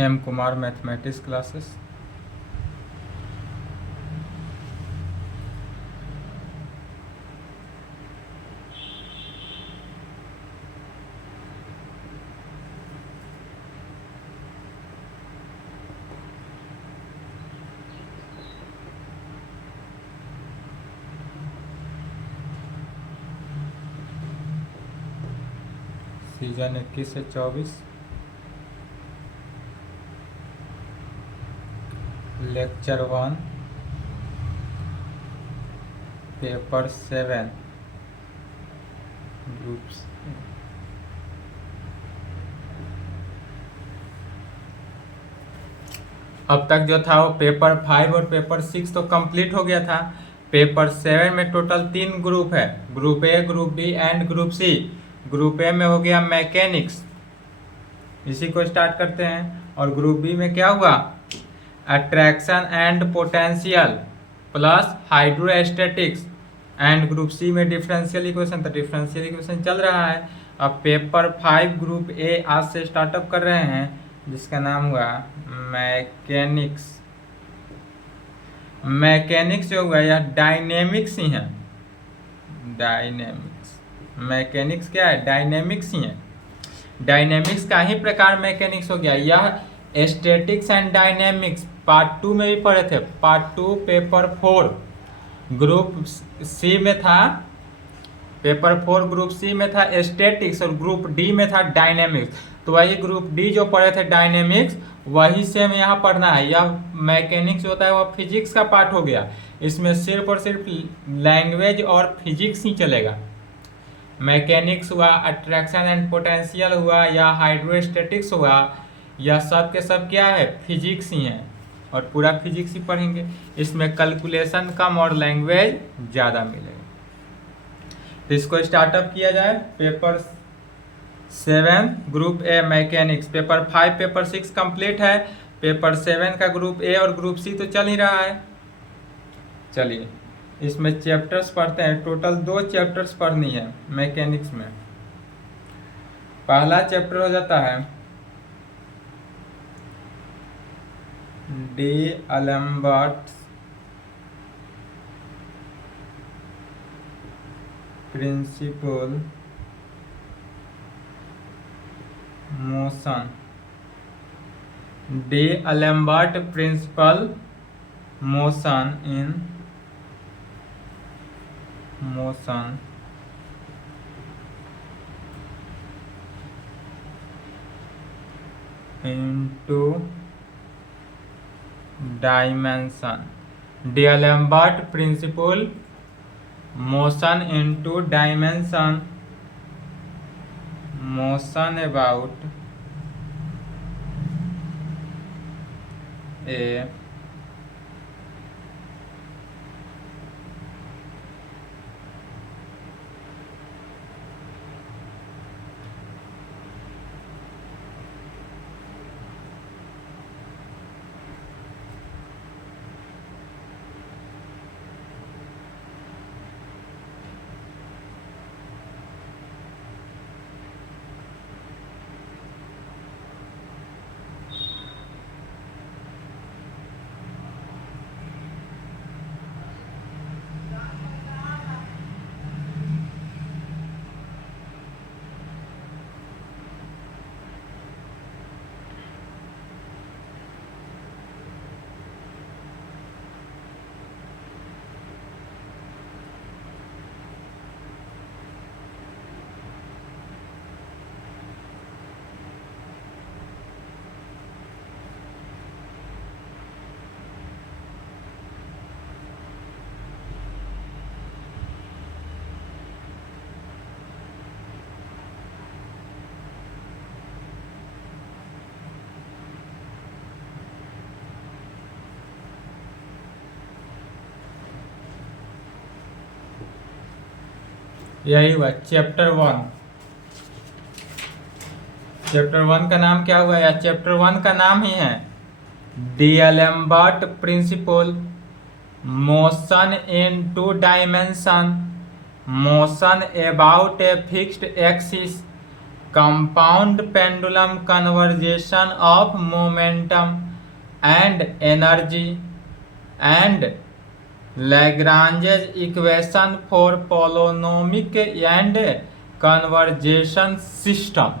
M Kumar mathematics classes. Season 21 से 24, lecture 1, paper 7, groups. अब तक जो था वो पेपर 5 और पेपर 6 तो कंप्लीट हो गया था। पेपर 7 में टोटल 3 ग्रुप है, group A, group B and group C. Group A में हो गया मैकेनिक्स, इसी को स्टार्ट करते हैं। और ग्रुप बी में क्या हुआ, attraction and potential plus hydrostatics. And group C में डिफरेंशियल इक्वेशन, तो डिफरेंशियल इक्वेशन चल रहा है। अब पेपर 5 ग्रुप ए आज से स्टार्टअप कर रहे हैं, जिसका नाम हुआ मैकेनिक्स। मैकेनिक्स जो हुआ यह डायनेमिक्स ही है, डायनेमिक्स। मैकेनिक्स क्या है, डायनेमिक्स ही है। डायनेमिक्स का ही प्रकार मैकेनिक्स हो गया। यह स्टैटिक्स एंड डायनेमिक्स पार्ट 2 में भी पढ़े थे, पार्ट 2 पेपर 4 ग्रुप सी में था। पेपर 4 ग्रुप सी में था स्टैटिक्स और ग्रुप डी में था डायनेमिक्स। तो वही ग्रुप डी जो पढ़े थे डायनेमिक्स, वही सेम यहाँ पढ़ना है। यह मैकेनिक्स होता है वह फिजिक्स का पार्ट हो गया, इसमें सिर्फ और सिर्फ लैंग्वेज और फिजिक्स ही चलेगा। मैकेनिक्स हुआ, अट्रैक्शन एंड पोटेंशियल हुआ, या हाइड्रोस्टैटिक्स हुआ, यह सब के सब क्या है, फिजिक्स ही है। और पूरा फिजिक्स ही पढ़ेंगे, इसमें कैलकुलेशन कम और लैंग्वेज ज़्यादा मिलेगा। तो इसको स्टार्टअप किया जाए। पेपर 7 ग्रुप ए मैकेनिक्स, पेपर 5 पेपर 6 कंप्लीट है, पेपर 7 का ग्रुप ए और ग्रुप सी तो चल ही रहा है। चलिए इसमें चैप्टर्स पढ़ते हैं। टोटल 2 चैप्टर्स पढ़नी है मैकेनिक्स में। पहला चैप्टर हो जाता है D'Alembert principle motion. D'Alembert principle motion in motion into dimension। D'Alembert principle motion into dimension, motion about a यही हुआ चैप्टर 1। चैप्टर 1 का नाम क्या हुआ, या चैप्टर 1 का नाम ही है D'Alembert principle motion in 2 dimension, motion about a fixed axis compound pendulum conservation of momentum and energy and Lagrange's equation for holonomic and conservation system.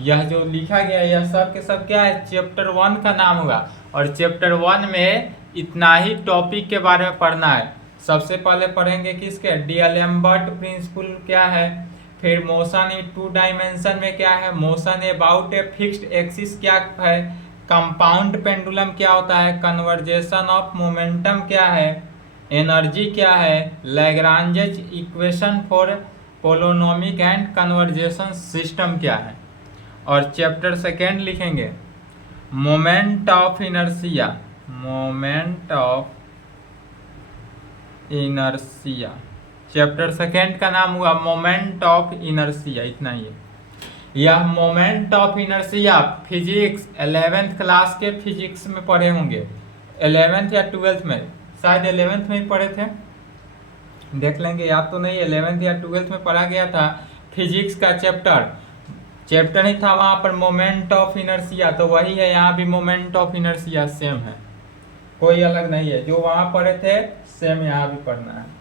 यह जो लिखा गया यह सब के सब क्या है, चैप्टर 1 का नाम होगा। और चैप्टर 1 में इतना ही टॉपिक के बारे में पढ़ना है। सबसे पहले पढ़ेंगे किसके, डीएलेम्बर्ट प्रिंसिपल क्या है, फिर मोशन इन 2 डायमेंशन में क्या है, motion about a fixed axis क्या है, कंपाउंड पेंडुलम क्या होता है, कन्वर्जेशन ऑफ मोमेंटम क्या है, एनर्जी क्या है, Lagrange's equation for holonomic and conservation system क्या है। और चैप्टर 2 लिखेंगे moment of inertia, moment of inertia. Chapter 2 का नाम हुआ मोमेंट ऑफ इनर्शिया, इतना ही है। यह moment of inertia physics 11th class के फिजिक्स में पढ़े होंगे, 11th या 12th में, शायद 11th में ही पढ़े थे, देख लेंगे, याद तो नहीं, 11th या 12th में पढ़ा गया था फिजिक्स का चैप्टर नहीं था वहाँ पर मोमेंट ऑफ इनर्शिया, तो वही है यहाँ भी मोमेंट ऑफ इनर्शिया, सेम है, कोई अलग नहीं है। जो वहाँ पढ़े थे सेम यहाँ भी पढ़ना है।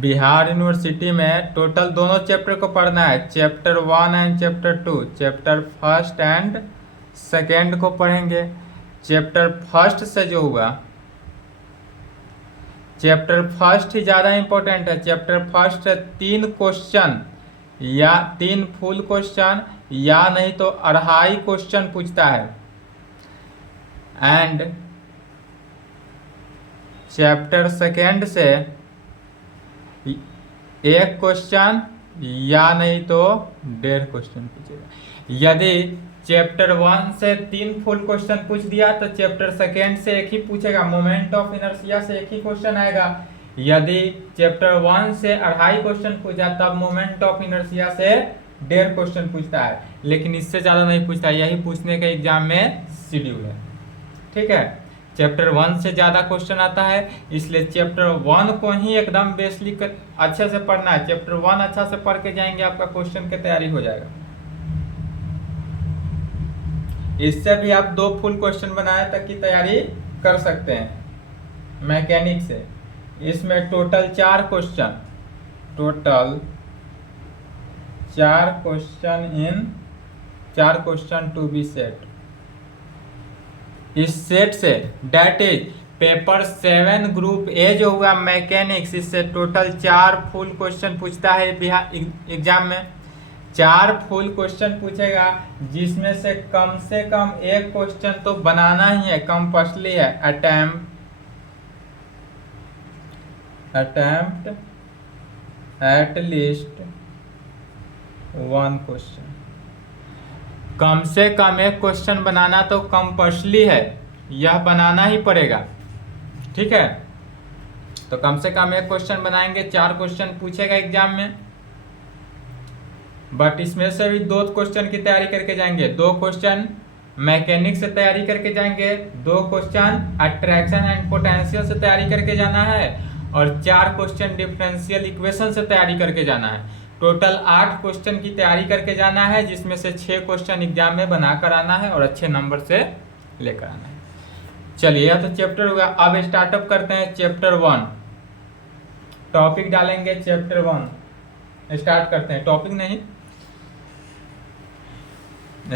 बिहार यूनिवर्सिटी में टोटल दोनों चैप्टर को पढ़ना है, chapter 1 and chapter 2, chapter 1 and 2 को पढ़ेंगे। चैप्टर 1 से जो हुआ, चैप्टर 1 ही ज़्यादा इंपॉर्टेंट है। चैप्टर 1 से 3 क्वेश्चन या 3 फुल क्वेश्चन या नहीं तो 2.5 क्वेश्चन पूछता है। एंड चैप्टर 2 से 1 क्वेश्चन या नहीं तो 1.5 क्वेश्चन पूछेगा। यदि चैप्टर 1 से 3 फुल क्वेश्चन पूछ दिया तो चैप्टर 2 से 1 ही पूछेगा, मोमेंट ऑफ इनर्शिया से 1 ही क्वेश्चन आएगा। यदि चैप्टर 1 से 2.5 क्वेश्चन पूछा तब मोमेंट ऑफ इनर्शिया से 1.5 क्वेश्चन पूछता है, लेकिन इससे ज़्यादा नहीं पूछता, यही पूछने का एग्जाम में शेड्यूल है। ठीक है, चैप्टर 1 से ज़्यादा क्वेश्चन आता है, इसलिए चैप्टर 1 को ही एकदम बेसिक अच्छे से पढ़ना है। चैप्टर 1 अच्छा से पढ़ के जाएंगे, आपका क्वेश्चन की तैयारी हो जाएगा। इससे भी आप 2 फुल क्वेश्चन बनाए तक की तैयारी कर सकते हैं मैकेनिक से। इसमें total 4 question, total 4 question to be set. इस सेट से that is paper 7 group A जो हुआ मैकेनिक्स, इससे टोटल 4 फुल क्वेश्चन पूछता है बिहार एग्जाम में। 4 फुल क्वेश्चन पूछेगा, जिसमें से कम 1 क्वेश्चन तो बनाना ही है, कंपल्सरी है। अटेम्प्ट एट लीस्ट 1 क्वेश्चन, कम से कम 1 क्वेश्चन बनाना तो कंपल्सरी है, यह बनाना ही पड़ेगा। ठीक है, तो कम से कम 1 क्वेश्चन बनाएंगे। 4 क्वेश्चन पूछेगा एग्जाम में, बट इसमें से भी 2 क्वेश्चन की तैयारी करके जाएंगे। 2 क्वेश्चन मैकेनिक से तैयारी करके जाएंगे, 2 क्वेश्चन अट्रैक्शन एंड पोटेंशियल से तैयारी करके जाना है, और 4 क्वेश्चन डिफरेंशियल इक्वेशन से तैयारी करके जाना है। टोटल 8 क्वेश्चन की तैयारी करके जाना है, जिसमें से 6 क्वेश्चन एग्जाम में बनाकर आना है और अच्छे नंबर से लेकर आना है। चलिए, यह तो चैप्टर हुआ। अब स्टार्टअप करते हैं चैप्टर 1, टॉपिक डालेंगे चैप्टर 1। स्टार्ट करते हैं, टॉपिक नहीं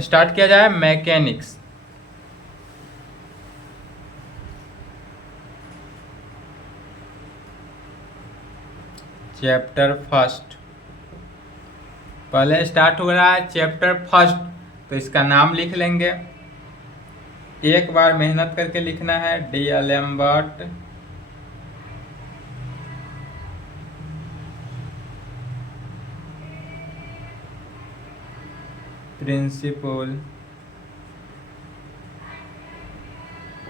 स्टार्ट किया जाए, मैकेनिक्स। चैप्टर 1 पहले स्टार्ट हो रहा है, चैप्टर 1, तो इसका नाम लिख लेंगे। एक बार मेहनत करके लिखना है, D'Alembert principle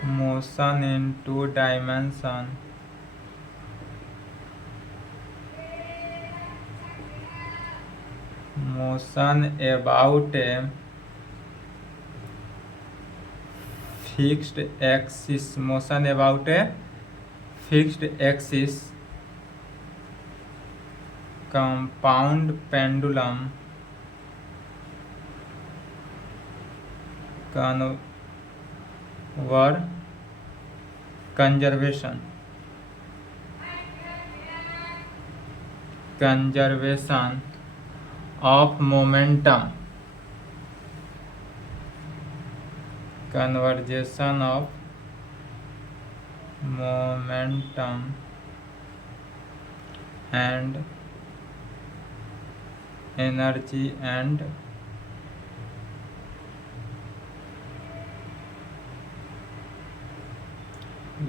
motion in 2 dimension motion about a fixed axis motion about a fixed axis compound pendulum conservation of momentum conservation of momentum and energy and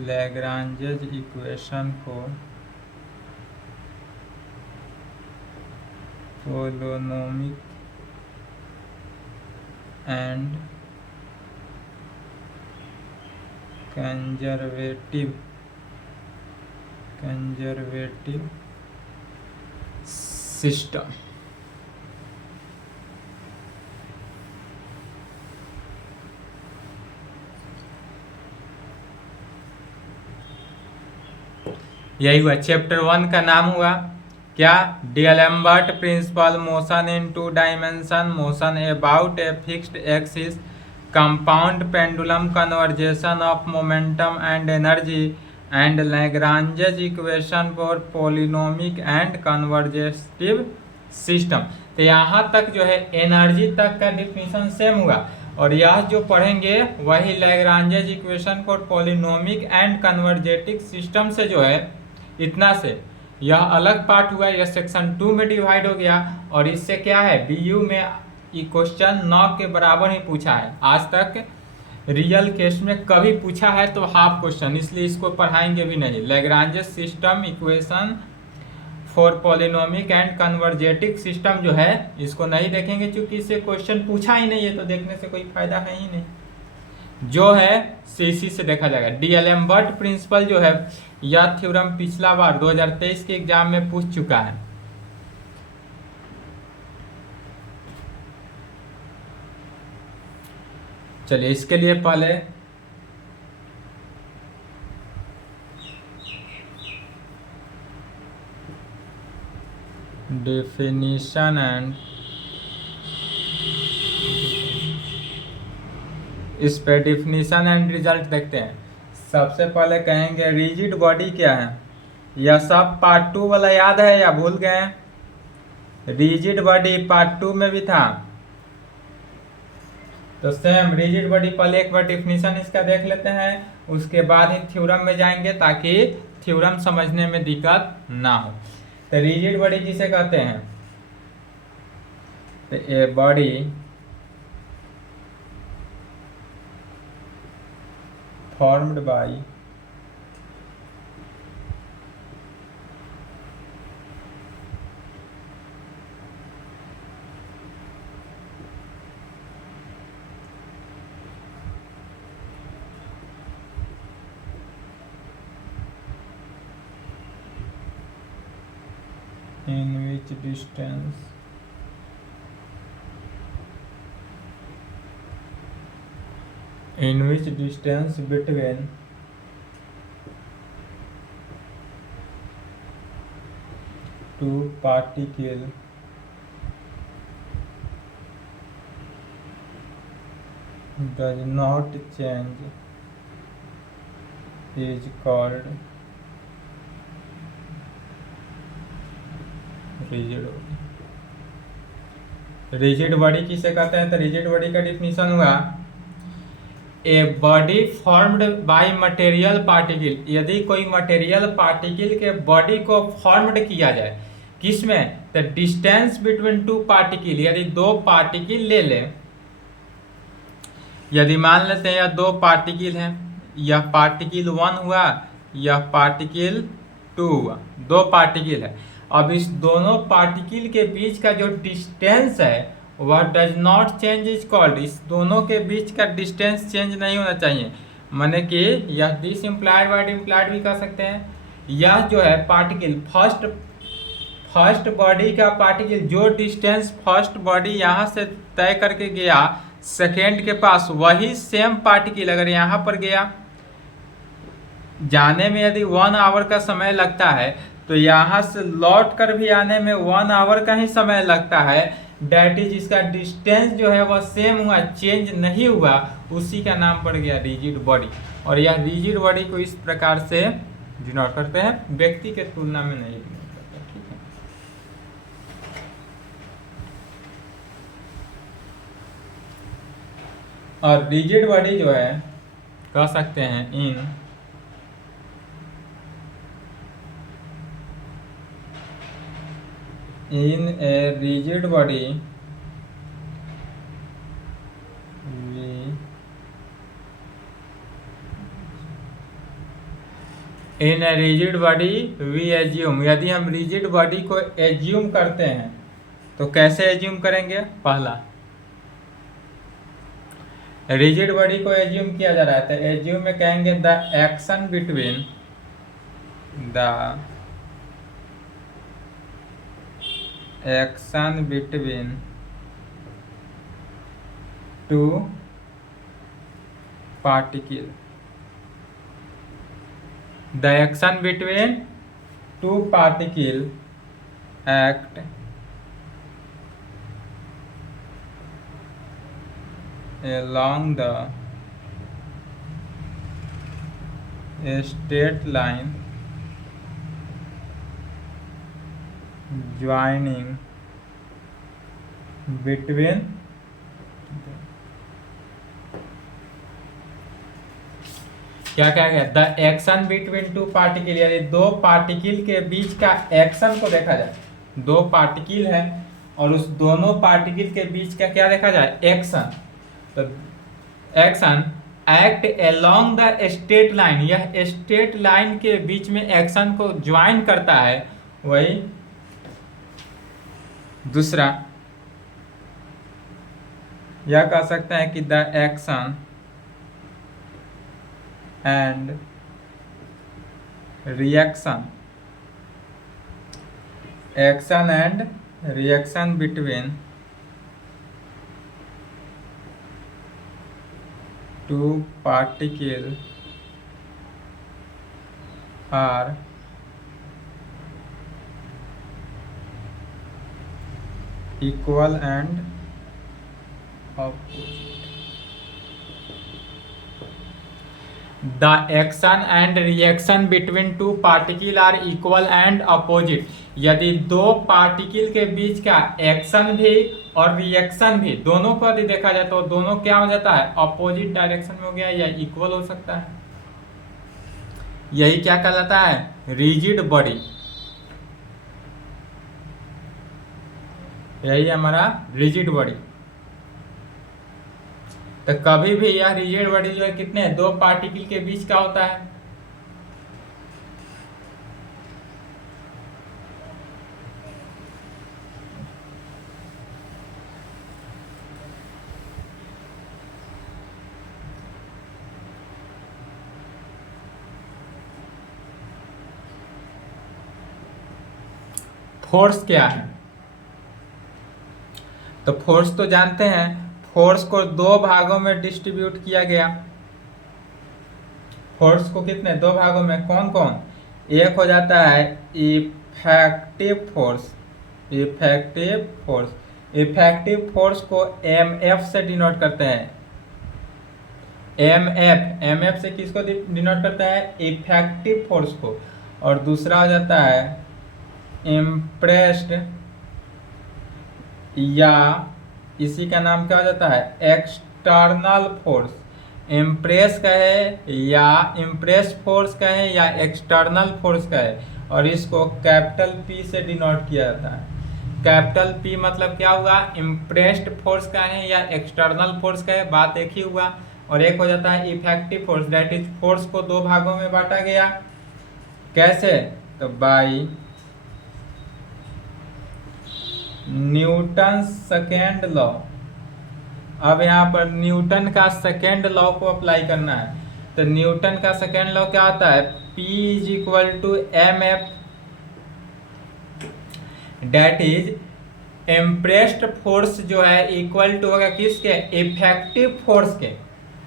Lagrange's equation for polynomial and conservative system. यही हुआ chapter 1 का नाम हुआ क्या, D'Alembert principle, motion in two dimension, motion about a fixed axis, compound pendulum, conservation of momentum and energy and Lagrange's equation for holonomic and conservative system. तो यहाँ तक जो है एनर्जी तक का डिफिनीशन सेम हुआ, और यह जो पढ़ेंगे वही लैग्रांजेज equation for holonomic and conservative system से जो है इतना से यह अलग पार्ट हुआ, यह सेक्शन 2 में डिवाइड हो गया। और इससे क्या है, बीयू में ये क्वेश्चन 9 के बराबर ही पूछा है, आज तक रियल केस में कभी पूछा है तो हाफ क्वेश्चन, इसलिए इसको पढ़ाएंगे भी नहीं। Lagrange's system equation for holonomic and conservative system जो है इसको नहीं देखेंगे, क्योंकि इससे क्वेश्चन पूछा ही नहीं है, तो देखने से कोई फायदा है ही नहीं। जो है सीसी से देखा जाएगा। डीएलएम्बर्ट प्रिंसिपल जो है यह थ्योरम पिछला बार 2023 के एग्जाम में पूछ चुका है। चलिए इसके लिए पहले डेफिनेशन एंड इस पे डेफिनेशन एंड रिजल्ट देखते हैं। सबसे पहले कहेंगे रिजिड बॉडी क्या है, यह सब पार्ट 2 वाला याद है या भूल गए? रिजिड बॉडी पार्ट 2 में भी था, तो सेम रिजिड बॉडी पहले एक बार डेफिनेशन इसका देख लेते हैं, उसके बाद ही थ्योरम में जाएंगे ताकि थ्योरम समझने में दिक्कत ना हो। तो रिजिड बॉडी किसे कहते हैं, तो a body formed by in which distance between two particles does not change is called rigid body. Rigid body किसे कहते हैं, तो रिजिड बॉडी का डिफिनीशन हुआ a body formed by material particle, यदि कोई मटेरियल पार्टिकल के बॉडी को फॉर्म्ड किया जाए किसमें, तो डिस्टेंस बिटवीन टू पार्टिकल, यदि दो पार्टिकल ले ले, यदि मान लेते हैं यह दो पार्टिकल हैं, यह पार्टिकल 1 हुआ, यह पार्टिकल 2 हुआ, दो पार्टिकल है। अब इस दोनों पार्टिकल के बीच का जो डिस्टेंस है वह does not change is called, इस दोनों के बीच का डिस्टेंस चेंज नहीं होना चाहिए, माने कि यह दिस इम्प्लाइड वर्ड इम्प्लाइड भी कर सकते हैं। यह जो है पार्टिकल फर्स्ट बॉडी का पार्टिकल जो डिस्टेंस फर्स्ट बॉडी यहाँ से तय करके गया सेकेंड के पास वही सेम पार्टिकल अगर यहाँ पर गया, जाने में यदि 1 आवर का समय लगता है तो यहाँ से लौट कर भी आने में 1 आवर का ही समय लगता है। डेट इज इसका डिस्टेंस जो है वह सेम हुआ, चेंज नहीं हुआ, उसी का नाम पड़ गया रिजिड बॉडी। और यह रिजिड बॉडी को इस प्रकार से डिनोट करते हैं, व्यक्ति के तुलना में नहीं डिनोट करते। ठीक है, और रिजिड बॉडी जो है कह सकते हैं in a rigid body we assume, यदि हम रिजिड बॉडी को एज्यूम करते हैं तो कैसे एज्यूम करेंगे? पहला, रिजिड बॉडी को एज्यूम किया जा रहा है तो एज्यूम में कहेंगे the action between two particle, the action between two particles act along the straight line joining between क्या कहा गया? The action between two particle, यानी दो पार्टिकल के बीच का एक्शन को देखा जाए। दो पार्टिकल है और उस दोनों पार्टिकल के बीच का क्या देखा जाए? एक्शन। तो action act along the straight line, यह स्ट्रेट लाइन के बीच में एक्शन को ज्वाइन करता है। वही दूसरा, यह कह सकते हैं कि the action and reaction between two particles are equal and opposite. The action and reaction between two particles are equal and opposite. यदि दो पार्टिकल के बीच का एक्शन भी और रिएक्शन भी दोनों को यदि देखा जाए तो दोनों क्या हो जाता है? अपोजिट डायरेक्शन में हो गया या इक्वल हो सकता है। यही क्या कहलाता है? Rigid body. यही हमारा रिजिड बॉडी। तो कभी भी यह रिजिड बॉडी जो है कितने? दो पार्टिकल के बीच का होता है। फोर्स क्या है? तो फोर्स तो जानते हैं, फोर्स को दो भागों में डिस्ट्रीब्यूट किया गया। फोर्स को कितने? दो भागों में। कौन कौन? एक हो जाता है इफेक्टिव फोर्स। इफेक्टिव फोर्स को एमएफ से डिनोट करते हैं। एमएफ से किसको डिनोट करता है? इफेक्टिव फोर्स को। और दूसरा हो जाता है इम्प्रेस्ड, या इसी का नाम क्या हो जाता है? External force. इम्प्रेस कहे या इम्प्रेस फोर्स कहे या एक्सटर्नल फोर्स कहे, और इसको कैपिटल पी से डिनोट किया जाता है। कैपिटल पी मतलब क्या हुआ? इम्प्रेस्ड फोर्स कहे या एक्सटर्नल फोर्स कहे, बात एक ही हुआ। और एक हो जाता है effective force, that is force को दो भागों में बांटा गया। कैसे? तो बाई न्यूटन सेकेंड लॉ। अब यहाँ पर न्यूटन का सेकेंड लॉ को अप्लाई करना है। तो न्यूटन का सेकेंड लॉ क्या होता है? P is equal to M F, that is impressed force जो है इक्वल टू होगा किसके, इफेक्टिव फोर्स के।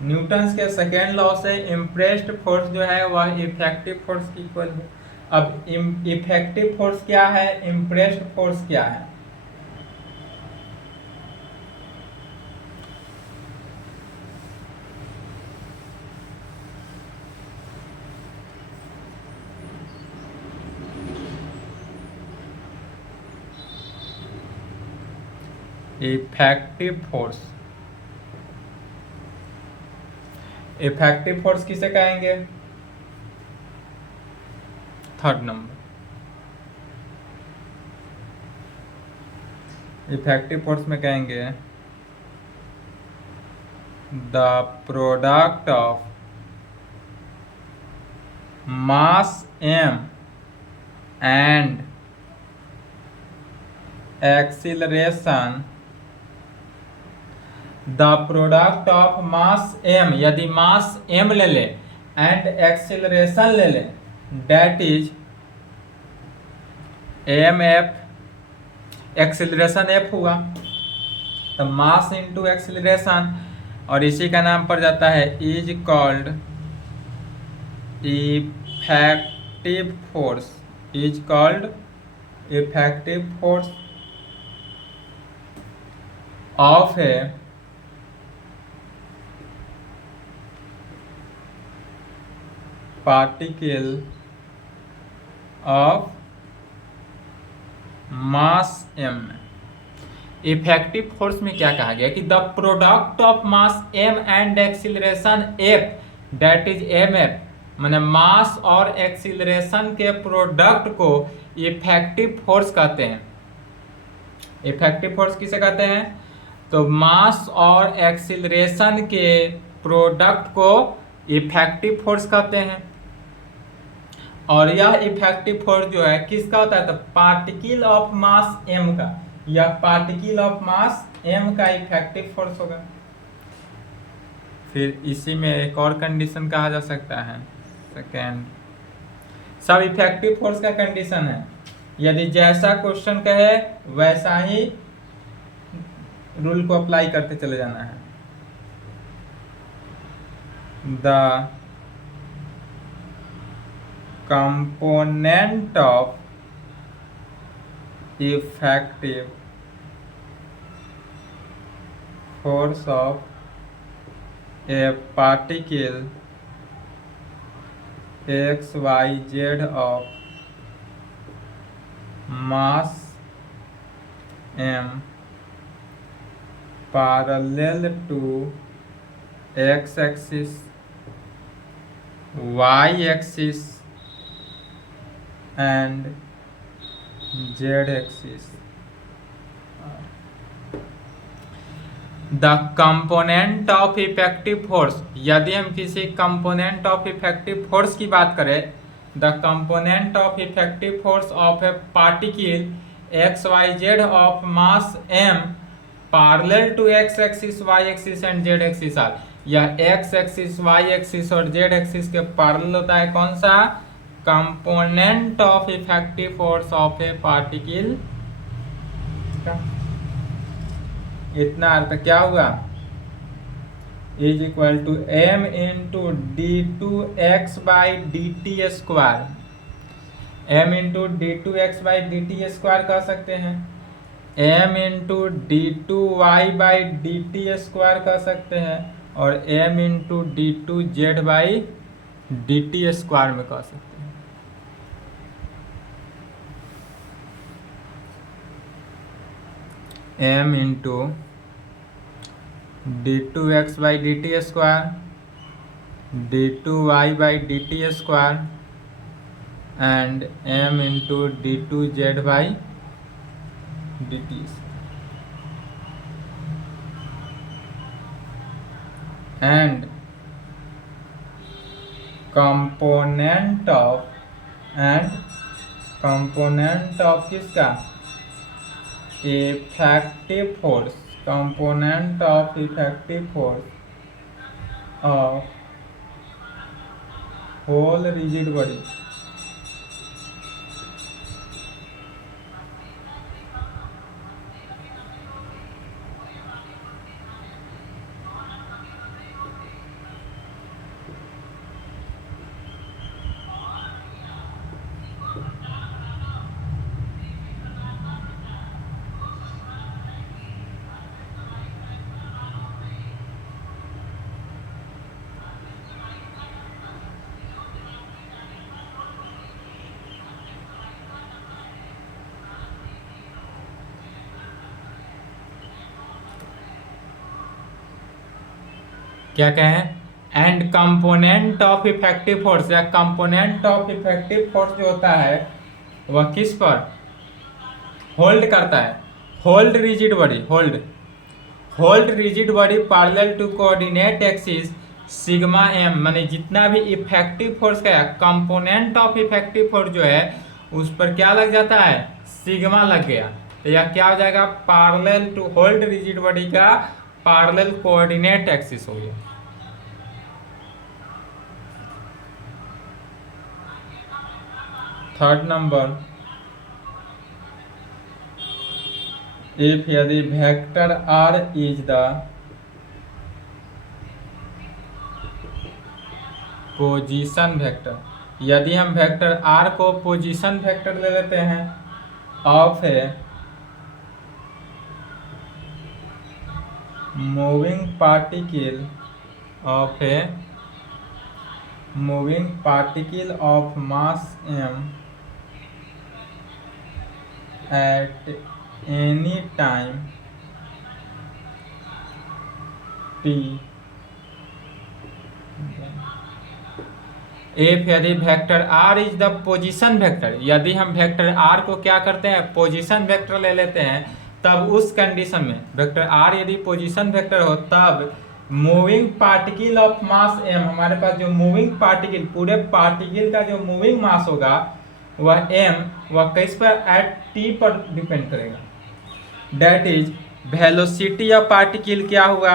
न्यूटन्स के सेकेंड लॉ से इम्प्रेस्ड फोर्स जो है वह इफेक्टिव फोर्स की इक्वल है। अब इफेक्टिव फोर्स क्या है, इम्प्रेस्ड फोर्स क्या है? इफेक्टिव फोर्स, इफेक्टिव फोर्स किसे कहेंगे? थर्ड नंबर, इफेक्टिव फोर्स में कहेंगे the product of mass m and acceleration, the product of mass m, यदि मास m ले ले एंड एक्सीलरेशन ले ले, that is mf, acceleration f हुआ तो मास इंटू एक्सीलरेशन, और इसी का नाम पड़ जाता है is called effective force, is called effective force of a particle of mass m। Effective force में क्या कहा गया कि the product of mass m and acceleration f that is mf, माने मास और एक्सीलरेशन के प्रोडक्ट को इफेक्टिव फोर्स कहते हैं। इफेक्टिव फोर्स किसे कहते हैं? तो मास और एक्सीलरेशन के प्रोडक्ट को इफेक्टिव फोर्स कहते हैं। और यह इफेक्टिव फोर्स जो है किसका होता है? तो पार्टिकल ऑफ मास m का, यह पार्टिकल ऑफ मास m का इफेक्टिव फोर्स होगा। फिर इसी में एक और कंडीशन कहा जा सकता है, सेकेंड, सब इफेक्टिव फोर्स का कंडीशन है, यदि जैसा क्वेश्चन कहे वैसा ही रूल को अप्लाई करते चले जाना है। The component of effective force of a particle x y z of mass m parallel to x axis, y axis and z axis। The component of effective force, यदि हम किसी कंपोनेंट ऑफ इफेक्टिव फोर्स की बात करें, the component of effective force of a particle X Y Z of mass m parallel to X axis, Y axis and Z axis are, यह X axis, Y axis और Z axis के parallel होता है। कौन सा? Component of effective force of a particle. इतना अर्थ क्या हुआ? Is equal to m into d2x by dt square, m into d2x by dt square कह सकते हैं, m into d2y by dt square कह सकते हैं, और m into d2z by dt square में कह सकते हैं। m into d2x by dt square, d2y by dt square and m into d2z by dt and component of किसका? Effective force, component of effective force of whole rigid body, क्या कहें, and component of effective force, या component of effective force जो होता है वह किस पर होल्ड करता है, hold rigid body, hold rigid body parallel to coordinate axis sigma M, माने जितना भी इफेक्टिव फोर्स का कंपोनेंट ऑफ इफेक्टिव फोर्स जो है उस पर क्या लग जाता है, सिग्मा लग गया, तो यह क्या हो जाएगा, parallel to hold rigid body का पैरेलल कोऑर्डिनेट एक्सिस हो गया। थर्ड नंबर, इफ यदि vector R is the position vector, यदि हम वेक्टर आर को पोजीशन वेक्टर ले लेते हैं of a moving particle, of a moving particle of mass m at any time t, if यदि vector r is the position vector, यदि हम vector r को क्या करते हैं, पोजीशन वेक्टर ले लेते हैं, तब उस कंडीशन में वेक्टर r यदि पोजीशन वेक्टर हो तब moving particle of mass m, हमारे पास जो मूविंग पार्टिकल, पूरे पार्टिकल का जो मूविंग मास होगा वह m, वह किस पर, एट t पर डिपेंड करेगा, that is velocity of particle क्या हुआ,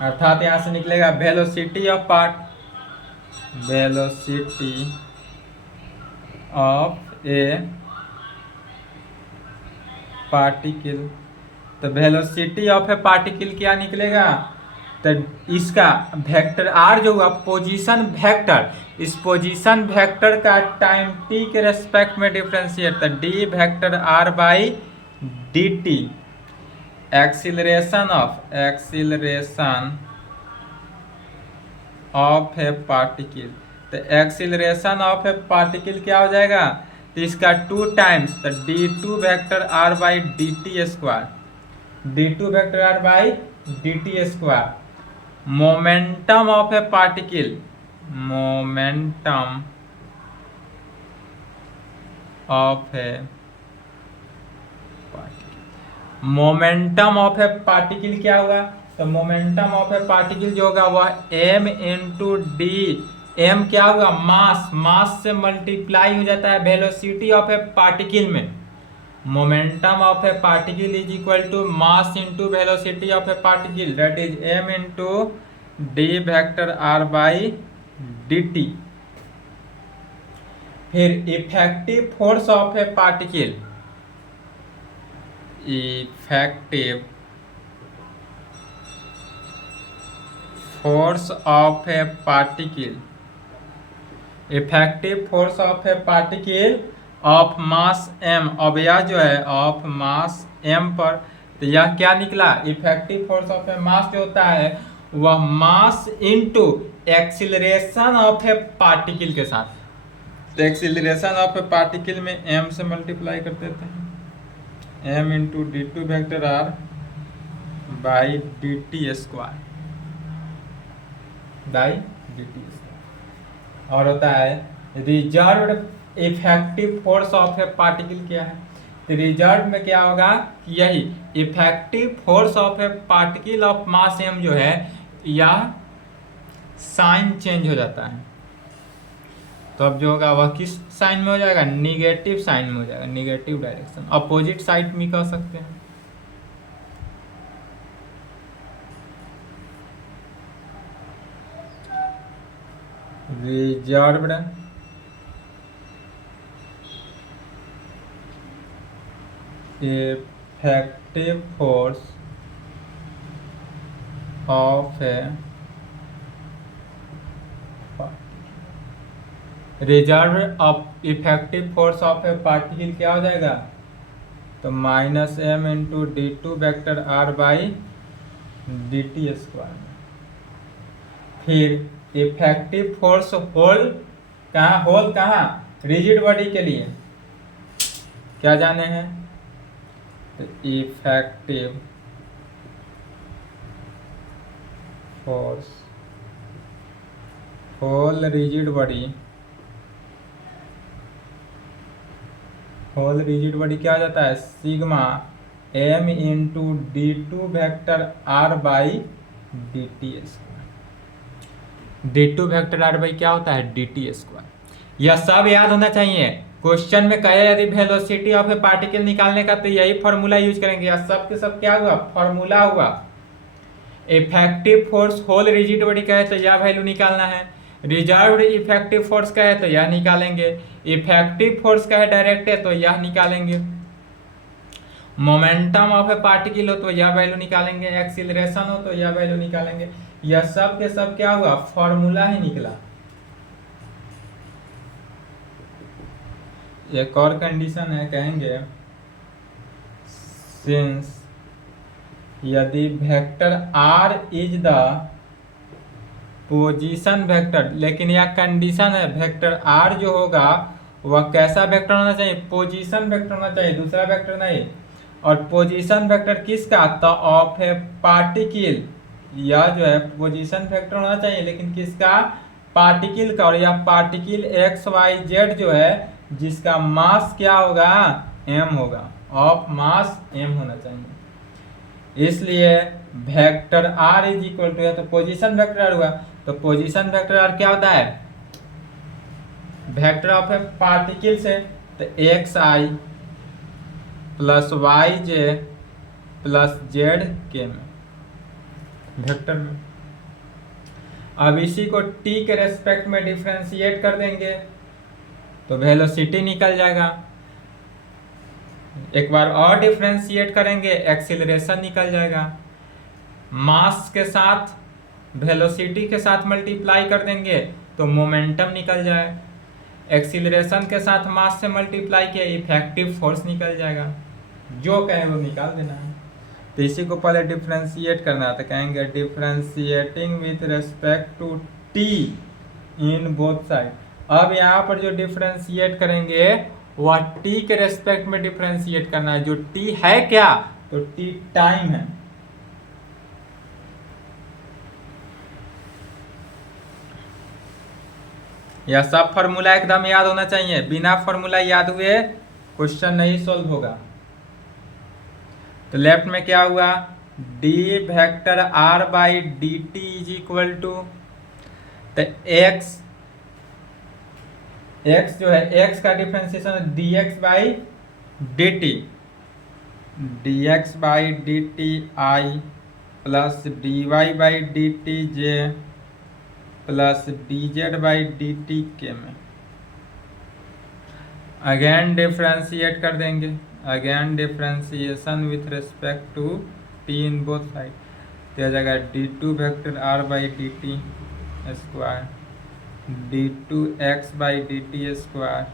अर्थात यहां से निकलेगा velocity of velocity of a particle, तो वेलोसिटी ऑफ ए पार्टिकल क्या निकलेगा, तो इसका वेक्टर आर जो हुआ पोजीशन वेक्टर, इस पोजीशन वेक्टर का टाइम टी के रेस्पेक्ट में डिफरेंशिएट, तो D vector are by D T, acceleration of a particle, तो एक्सीलरेशन ऑफ ए पार्टिकल क्या हो जाएगा, तो इसका 2 टाइम्स, तो D two vector are by D T square, D two vector are by D T square, momentum of a particle, momentum of a momentum of a particle क्या होगा, तो momentum of a particle जो होगा वह m into D, m क्या होगा, मास से multiply हो जाता है वेलोसिटी ऑफ ए पार्टिकल में, momentum of a particle is equal to mass into velocity of a particle, that is m into D vector r by D T. फिर effective force of a particle, effective force of a particle, effective force of a particle of mass m, अब यह जो है of mass m पर, तो यह क्या निकला, effective force of a mass जो होता है वह mass into acceleration of a particle के साथ, तो एक्सीलरेशन ऑफ ए पार्टिकल में m से मल्टीप्लाई कर देते हैं, m into d two vector are by D T square, by D T square, और होता है reserved effective force of a particle क्या है, तो रिजर्व में क्या होगा कि यही effective force of a particle of mass m जो है यह साइन चेंज हो जाता है, तो अब जो होगा वह किस साइन में हो जाएगा, निगेटिव साइन में हो जाएगा, निगेटिव डायरेक्शन, अपोजिट साइड में कह सकते हैं। Reserved effective force of a reserve of effective force of a particle क्या हो जाएगा, तो minus m into d two vector r by D T square. फिर इफेक्टिव फोर्स होल कहाँ रिजिड बॉडी के लिए क्या जाने हैं, तो effective force whole rigid body क्या हो जाता है, sigma m into d2 vector r by D T square. d2 vector r by क्या होता है, डी टी स्क्वायर। यह सब याद होना चाहिए। क्वेश्चन में कहे यदि वेलोसिटी ऑफ ए पार्टिकल निकालने का तो यही फॉर्मूला यूज करेंगे। यह सब के सब क्या हुआ, फॉर्मूला हुआ। Effective force whole rigid body का है तो यह वैल्यू निकालना है। रिजर्व्ड इफेक्टिव फोर्स का है तो यह निकालेंगे। इफेक्टिव फोर्स का है डायरेक्ट है तो यह निकालेंगे। मोमेंटम ऑफ ए पार्टिकल हो तो यह वैल्यू निकालेंगे। एक्सीलरेशन हो तो यह वैल्यू निकालेंगे। यह सब के सब क्या हुआ, फॉर्मूला ही निकला। एक और कंडीशन है, कहेंगे सिंस यदि vector r is the position vector, लेकिन यह कंडीशन है, वेक्टर r जो होगा वह कैसा वेक्टर होना चाहिए, पोजीशन वेक्टर होना चाहिए, दूसरा वेक्टर नहीं। और पोजीशन वेक्टर किसका, तो ऑफ ए पार्टिकल, यह जो है पोजीशन वेक्टर होना चाहिए लेकिन किसका, पार्टिकल का। और यह पार्टिकल एक्स वाई जेड जो है जिसका मास क्या होगा, m होगा, ऑफ मास m होना चाहिए। इसलिए vector r is equal to है तो पोजीशन वेक्टर हुआ, तो पोजीशन वेक्टर r क्या होता है, वेक्टर ऑफ ए पार्टिकल से, तो एक्स आई प्लस वाई जे प्लस जेड के में वेक्टर में। अब इसी को t के रेस्पेक्ट में डिफरेंशिएट कर देंगे तो वेलोसिटी निकल जाएगा। एक बार और डिफरेंशिएट करेंगे, एक्सीलरेशन निकल जाएगा। मास के साथ वेलोसिटी के साथ मल्टीप्लाई कर देंगे तो मोमेंटम निकल जाए। एक्सीलरेशन के साथ मास से मल्टीप्लाई किया, इफेक्टिव फोर्स निकल जाएगा। जो कहें वो निकाल देना है। तो इसी को पहले डिफरेंशिएट करना है, तो कहेंगे differentiating with respect to t in both side. अब यहाँ पर जो डिफरेंशिएट करेंगे वह t के रेस्पेक्ट में डिफरेंशिएट करना है। जो t है क्या, तो t टाइम है। यह सब फॉर्मूला एकदम याद होना चाहिए, बिना फॉर्मूला याद हुए क्वेश्चन नहीं सॉल्व होगा। तो लेफ्ट में क्या हुआ, d vector r by D t is equal to, तो x जो है x का differentiation dx by D t, dx by D t i plus dy by D t j plus dz by D t के में। Again differentiate कर देंगे, again differentiation with respect to t in both side, तो यह जाएगा d2 vector r by D T square d2 x by D T square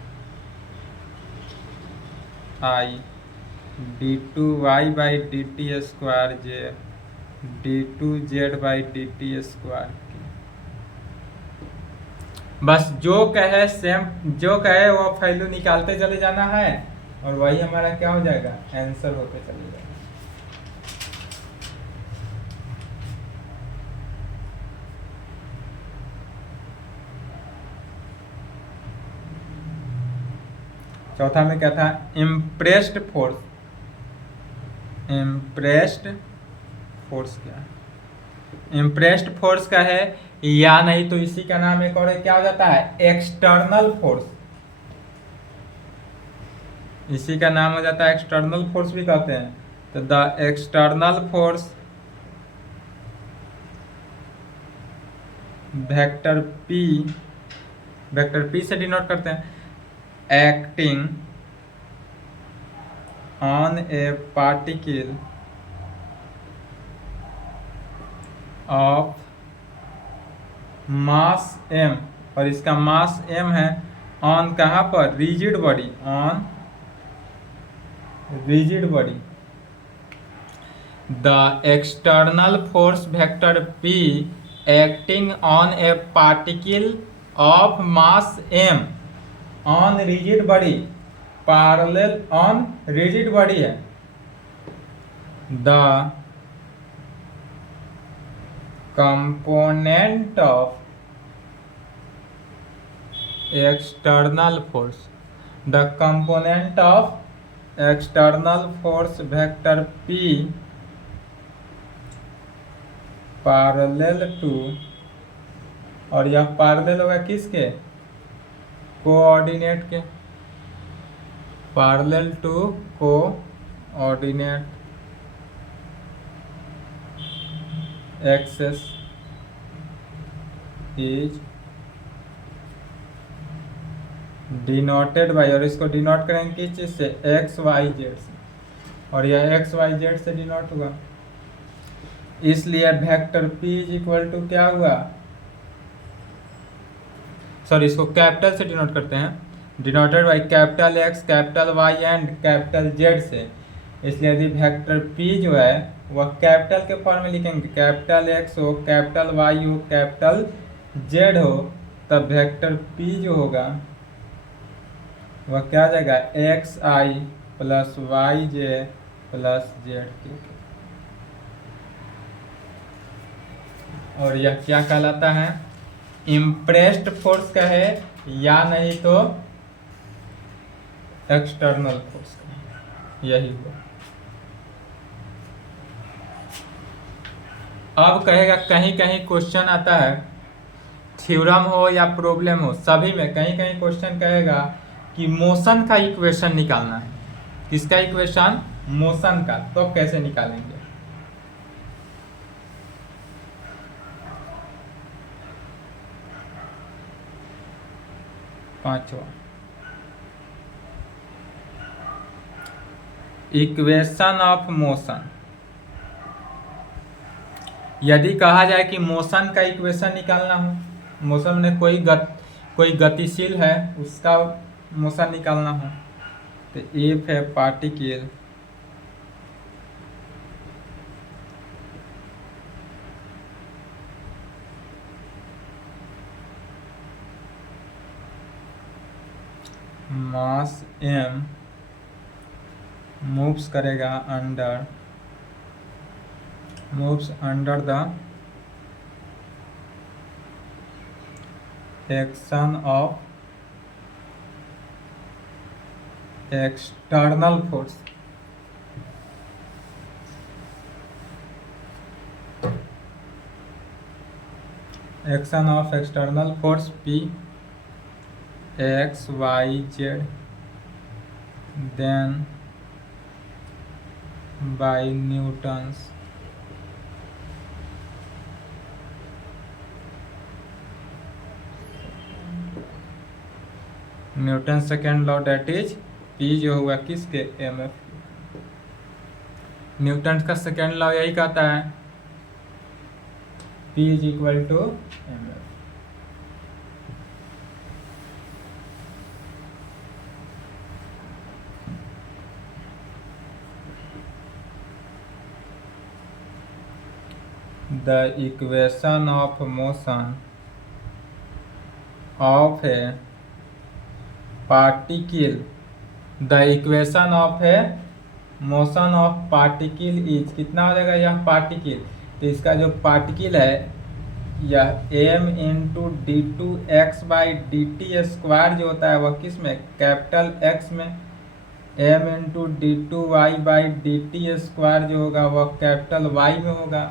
I d2 y by D T square J d2 z by D T square. बस जो कहे same, जो कहे वो value निकालते चले जाना है और वही हमारा क्या हो जाएगा, आंसर होते चले जाएगा। चौथा में क्या था, इम्प्रेस्ड फोर्स। इम्प्रेस्ड फोर्स क्या है, इम्प्रेस्ड फोर्स का है या नहीं तो इसी का नाम एक और है, क्या हो जाता है, एक्सटर्नल फोर्स। इसी का नाम हो जाता है एक्सटर्नल फोर्स भी कहते हैं। तो the external force vector P से डिनोट करते हैं, acting on a particle of mass m, और इसका मास m है ऑन कहाँ पर, rigid body, on rigid body. The external force vector p acting on a particle of mass m on rigid body, parallel on rigid body है। The component of external force, the component of external force vector P parallel to, और यह parallel होगा किसके, coordinate के, parallel to coordinate axes is denoted by, और इसको denote करेंगे किस चीज से, एक्स वाई जेड से, और यह एक्स वाई जेड से डिनोट हुआ, इसलिए vector P is equal to क्या हुआ, सॉरी इसको कैपिटल से डिनोट करते हैं, denoted by capital X, capital Y and capital Z से, इसलिए यदि वेक्टर P जो है वह कैपिटल के फॉर्म में लिखेंगे, कैपिटल X हो, कैपिटल Y हो, कैपिटल Z हो, तब वेक्टर P जो होगा वह क्या आ जाएगा, XI plus YJ plus ZK, और यह क्या कहलाता है, इम्प्रेस्ड फोर्स का है या नहीं तो एक्सटर्नल फोर्स का, यही हुआ। अब कहेगा कहीं कहीं क्वेश्चन आता है, थ्योरम हो या प्रॉब्लम हो, सभी में कहीं कहीं क्वेश्चन कहेगा कि मोशन का इक्वेशन निकालना है, किसका इक्वेशन, मोशन का, तो कैसे निकालेंगे। पांचवा, इक्वेशन ऑफ मोशन, यदि कहा जाए कि मोशन का इक्वेशन निकालना हो, मोशन में कोई गतिशील है उसका मोशन निकालना हो, तो एफ है पार्टिकल मास m मूव्स करेगा under the action of external force, action of external force P X Y Z, then by Newton's second law, that is P जो हुआ किसके, MF, न्यूटन का सेकेंड लॉ यही कहता है, P is equal to MF। The equation of motion of a particle, the equation of a motion of particle is, कितना हो जाएगा यह पार्टिकल, तो इसका जो पार्टिकल है यह m into d two x by D T square जो होता है वह किस में, कैपिटल X में, m into d two y by D T square जो होगा वह कैपिटल Y में होगा,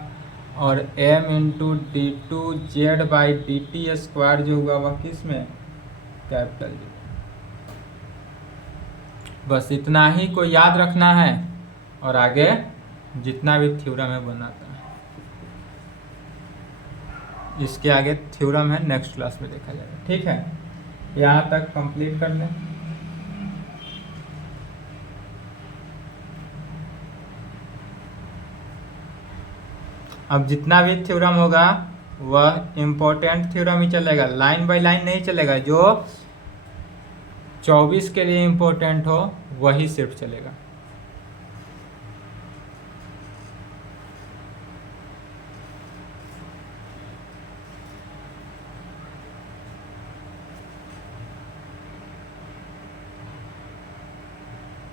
और m into d two z by D T square जो होगा वह किस में, कैपिटल Z। बस इतना ही को याद रखना है, और आगे जितना भी थ्योरम है बनाता है, इसके आगे थ्योरम है नेक्स्ट क्लास में देखा जाएगा, ठीक है। यहाँ तक कंप्लीट कर लें। अब जितना भी थ्योरम होगा वह इम्पोर्टेंट थ्योरम ही चलेगा, लाइन बाय लाइन नहीं चलेगा, जो 24 के लिए इम्पोर्टेंट हो वही सिर्फ चलेगा।